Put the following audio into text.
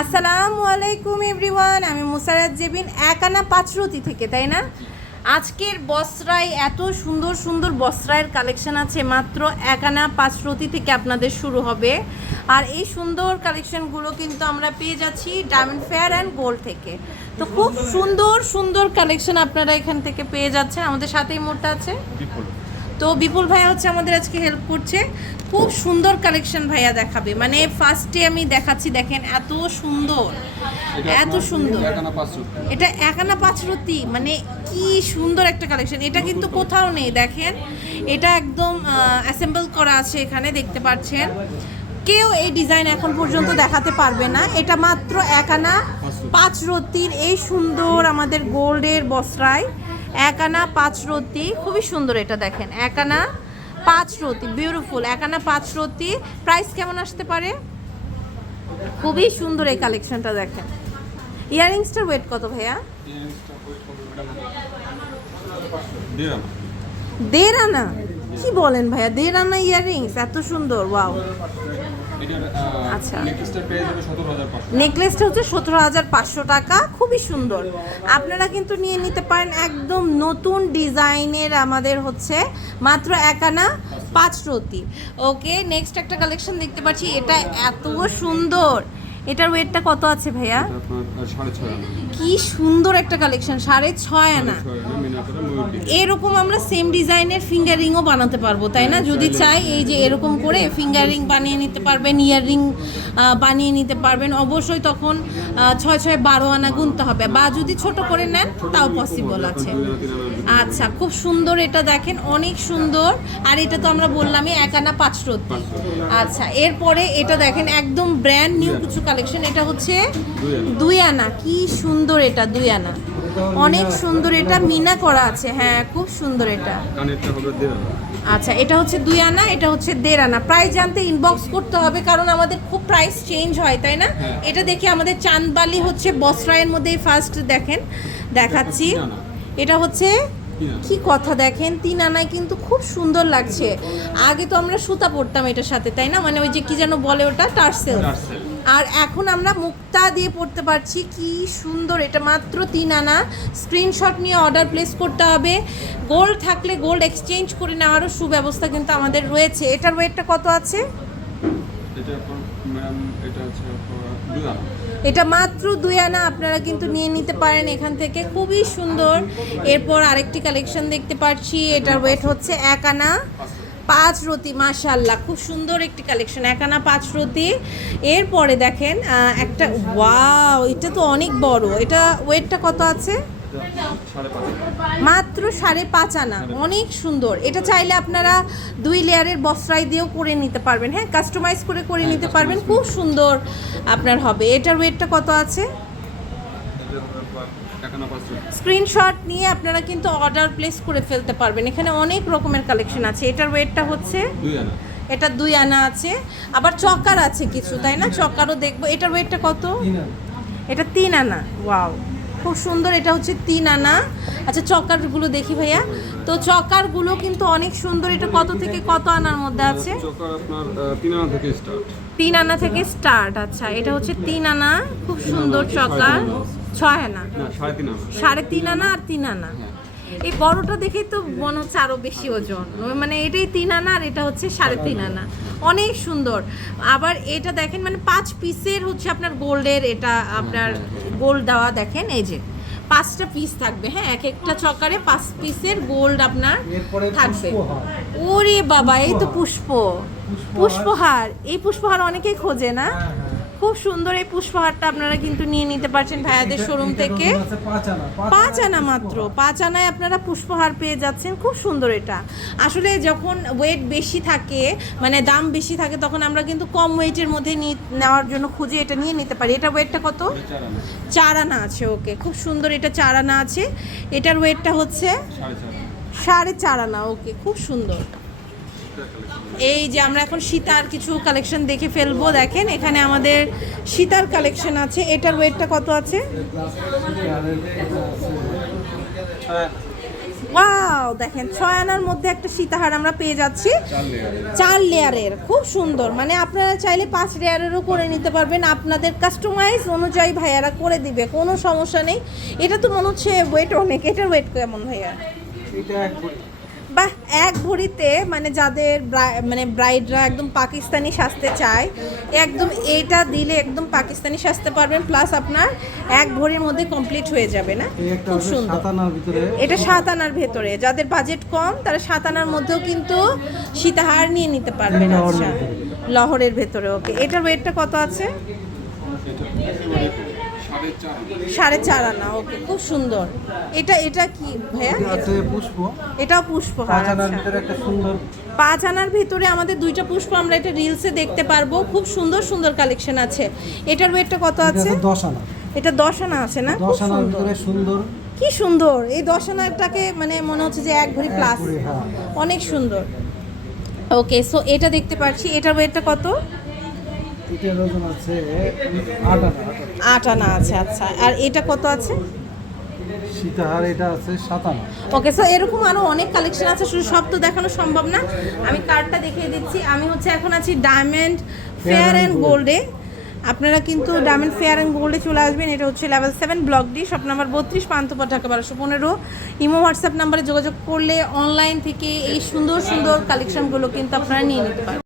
আসসালামু আলাইকুম এভরিওয়ান, আমি মুসারাত জেবিন, একানা পাঁচরতি থেকে, তাই না? আজকের বস্ত্রায় এত সুন্দর সুন্দর বস্ত্রায়ের কালেকশন আছে, মাত্র একানা পাঁচরতি থেকে আপনাদের শুরু হবে। আর এই সুন্দর কালেকশনগুলো কিন্তু আমরা পেয়ে যাচ্ছি ডায়মন্ড ফেয়ার অ্যান্ড গোল্ড থেকে। তো খুব সুন্দর সুন্দর কালেকশন আপনারা এখান থেকে পেয়ে যাচ্ছেন। আমাদের সাথেই মোড়টা আছে? তো বিপুল ভাইয়া হচ্ছে আমাদের আজকে হেল্প করছে। খুব সুন্দর কালেকশন ভাইয়া দেখাবে। মানে ফার্স্টে আমি দেখাচ্ছি দেখেন এত সুন্দর। এত সুন্দর। এটা একানা পাঁচরতি মানে কি সুন্দর একটা কালেকশন এটা কিন্তু কোথাও নেই দেখেন। এটা একদম অ্যাসেম্বল করা আছে এখানে দেখতে পাচ্ছেন। কেউ এই ডিজাইন এখন পর্যন্ত দেখাতে পারবে না। এটা মাত্র একানা পাঁচ রতির এই সুন্দর আমাদের গোল্ডের বস্ত্রায়। একানা পাঁচ রতি খুবই সুন্দর এটা দেখেন একানা পাঁচ রতি বিউটিফুল একানা পাঁচ রতি প্রাইস কেমন আসতে পারে? খুবই সুন্দর এই কালেকশনটা দেখেন। ইয়ারিংসটার ওয়েট কত ভাইয়া? দেড় আনা। কি বলেন ভাইয়া? দেড় আনা ইয়ারিংস এত সুন্দর ওয়াও। আচ্ছা। নেকলেসটা হচ্ছে সতেরো হাজার পাঁচশো টাকা খুবই সুন্দর। আপনারা কিন্তু নিয়ে নিতে পারেন একদম নতুন ডিজাইনের আমাদের হচ্ছে মাত্র এক আনা পাঁচ রতি। ওকে নেক্সট একটা কালেকশন দেখতে পাচ্ছি এটা এত সুন্দর। এটার ওয়েটটা কত আছে ভাইয়া? কি সুন্দর একটা কালেকশন সাড়ে ছয় আনা। এরকম আমরা সেম ডিজাইনের ফিঙ্গার রিংও বানাতে পারব তাই না? যদি চাই এই যে এরকম করে ফিঙ্গার রিং বানিয়ে নিতে পারবেন ইয়ার রিং বানিয়ে নিতে পারবেন। অবশ্যই তখন ছয় ছয় বারো আনা গুনতে হবে বা যদি ছোট করে নেন তাও পসিবল আছে। আচ্ছা খুব সুন্দর এটা দেখেন অনেক সুন্দর। আর এটা তো আমরা বললামই এক আনা পাঁচ রত্তি। আচ্ছা এরপরে এটা দেখেন একদম ব্র্যান্ড নিউ কিছু কালেকশন এটা হচ্ছে। দুই আনা কি সুন্দর এটা দুই আনা। অনেক সুন্দর এটা মিনা করা আছে হ্যাঁ খুব সুন্দর এটা। আচ্ছা এটা হচ্ছে দুই আনা এটা হচ্ছে দেড় আনা। প্রাইস জানতে ইনবক্স করতে হবে কারণ আমাদের খুব প্রাইস চেঞ্জ হয় তাই না? হ্যাঁ। এটা দেখে আমাদের চাঁদবালি হচ্ছে বস্ত্রায়ের মধ্যেই ফার্স্ট দেখেন দেখাচ্ছি। এটা হচ্ছে কি কথা দেখেন তিন আনায় কিন্তু খুব সুন্দর লাগছে। আগে তো আমরা সুতা পরতাম এটার সাথে তাই না? মানে ওই যে কি যেন বলে ওটা টার্সেল। আর এখন আমরা মুক্তা দিয়ে পড়তে পারছি। কি সুন্দর এটা মাত্র তিন আনা। স্ক্রিনশট নিয়ে অর্ডার প্লেস করতে হবে। গোল্ড থাকলে গোল্ড এক্সচেঞ্জ করে নেওয়ারও সুব্যবস্থা কিন্তু আমাদের রয়েছে। এটার ওয়েটটা কত আছে? এটা মাত্র দুই আনা আপনারা কিন্তু নিয়ে নিতে পারেন এখান থেকে। খুবই সুন্দর। এরপর আরেকটি কালেকশন দেখতে পাচ্ছি এটার ওয়েট হচ্ছে এক আনা। পাঁচ রতি মাশাল্লাহ খুব সুন্দর একটি কালেকশন এক আনা পাঁচ রতি। এরপরে দেখেন একটা ওয়াও এটা তো অনেক বড়। এটা ওয়েটটা কত আছে? মাত্র সাড়ে পাঁচ আনা অনেক সুন্দর। এটা চাইলে আপনারা দুই লেয়ারের বস্ত্রাই দিয়েও করে নিতে পারবেন। হ্যাঁ কাস্টমাইজ করে করে নিতে পারবেন। খুব সুন্দর আপনার হবে। এটার ওয়েটটা কত আছে? স্ক্রিনশট নিয়ে আপনারা কিন্তু অর্ডার প্লেস করে ফেলতে পারবেন। এখানে অনেক রকমের কালেকশন আছে। এটার ওয়েটটা হচ্ছে এটা দুই আনা আছে। আবার চকার আছে কিছু তাই না? চকারও দেখব। এটার ওয়েটটা কত? এটা তিন আনা। ওয়াও খুব সুন্দর এটা হচ্ছে তিন আনা। আচ্ছা চকারগুলো দেখি ভাইয়া। তো চকারগুলো কিন্তু অনেক সুন্দর এটা কত থেকে কত আনার মধ্যে আছে? তিন আনা থেকে স্টার্ট আচ্ছা এটা হচ্ছে তিন আনা খুব সুন্দর চকার। ছয় আনা? সাড়ে তিন আনা। সাড়ে তিন আনা আর তিন আনা। এই বড়টা দেখেই তো মনে হচ্ছে আরও বেশি ওজন। মানে এটাই তিন আনা আর এটা হচ্ছে সাড়ে তিন আনা। অনেক সুন্দর। আবার এটা দেখেন মানে পাঁচ পিসের হচ্ছে আপনার গোল্ডের এটা আপনার গোল্ড দেওয়া দেখেন এই যে পাঁচটা পিস থাকবে হ্যাঁ এক একটা চকারে পাঁচ পিসের গোল্ড আপনার থাকবে। ওরে বাবা এই তো পুষ্প। পুষ্পহার। এই পুষ্পহার অনেকেই খোঁজে না? খুব সুন্দর এই পুষ্পহারটা আপনারা কিন্তু নিয়ে নিতে পারছেন ভাইয়াদের শোরুম থেকে। পাঁচ আনা মাত্র। পাঁচ আনায় আপনারা পুষ্পহার পেয়ে যাচ্ছেন। খুব সুন্দর এটা। আসলে যখন ওয়েট বেশি থাকে মানে দাম বেশি থাকে তখন আমরা কিন্তু কম ওয়েটের মধ্যে নেওয়ার জন্য খুঁজে এটা নিয়ে নিতে পারি। এটা ওয়েটটা কত? চার আনা। আছে ওকে খুব সুন্দর এটা চার আনা আছে। এটার ওয়েটটা হচ্ছে সাড়ে চার আনা। ওকে খুব সুন্দর। এই যে আমরা এখন সীতার কিছু কালেকশন দেখে ফেলব, দেখেন, এখানে আমাদের সীতার কালেকশন আছে। এটার ওয়েটটা কত আছে? ওয়াও দেখেন, ছয় আনার মধ্যে একটা সীতাহার আমরা পেয়ে যাচ্ছি। চার লেয়ারের, খুব সুন্দর। মানে আপনারা চাইলে পাঁচ লেয়ারেরও করে নিতে পারবেন। আপনাদের কাস্টমাইজ অনুযায়ী ভাইয়ারা করে দিবে, কোনো সমস্যা নেই। এটা তো মনে হচ্ছে ওয়েট অনেক। এটার ওয়েট কেমন ভাইয়া? বাহ এক ভরিতে মানে যাদের মানে ব্রাইডরা একদম পাকিস্তানি সাজতে চায় একদম এটা দিলে একদম পাকিস্তানি সাজতে পারবেন প্লাস আপনার এক ভরির মধ্যে কমপ্লিট হয়ে যাবে না? খুব সুন্দর। সাত আনার ভিতরে। এটা সাত আনার ভেতরে। যাদের বাজেট কম তারা সাত আনার মধ্যেও কিন্তু সীতাহার নিয়ে নিতে পারবেন আচ্ছা। লহরের ভেতরে। ওকে এটার ওয়েটটা কত আছে? সাড়ে চার আনা ওকে খুব সুন্দর। এটা এটা কি ভাইয়া? এটা পুষ্প। এটাও পাঁচ আনার আচ্ছা। ভিতরে পাঁচ আনার ভিতরে আমাদের দুইটা পুষ্প আমরা এটা রিলসে দেখতে পারব। খুব সুন্দর সুন্দর কালেকশন আছে। এটার ওয়েটটা কত আছে? দশ আনা। এটা দশ আনা আছে না? খুব সুন্দর। সুন্দর। কি সুন্দর! এই দশ আনাটাকে মানে মনে হচ্ছে যে এক ভরি প্লাস হ্যাঁ। অনেক সুন্দর। ওকে সো এটা দেখতে পাচ্ছি। এটার ওয়েটটা কত? এটার ওজন আছে আট আনা আট আনা। আছে আচ্ছা। আর এটা কত আছে? সীতাহার এটা আছে ওকে সো এরকম আরও অনেক কালেকশন আছে শুধু সব তো দেখানো সম্ভব না। আমি কার্ডটা দেখিয়ে দিচ্ছি। আমি হচ্ছে এখন আছি ডায়মন্ড ফেয়ার অ্যান্ড গোল্ডে আপনারা কিন্তু ডায়মন্ড ফেয়ার অ্যান্ড গোল্ডে চলে আসবেন। এটা হচ্ছে level seven block D shop number বত্রিশ পান্তপা ঢাকা বারোশো পনেরো। ইমো হোয়াটসঅ্যাপ নাম্বারে যোগাযোগ করলে অনলাইন থেকে এই সুন্দর সুন্দর কালেকশনগুলো কিন্তু আপনারা নিয়ে নিতে পারবেন।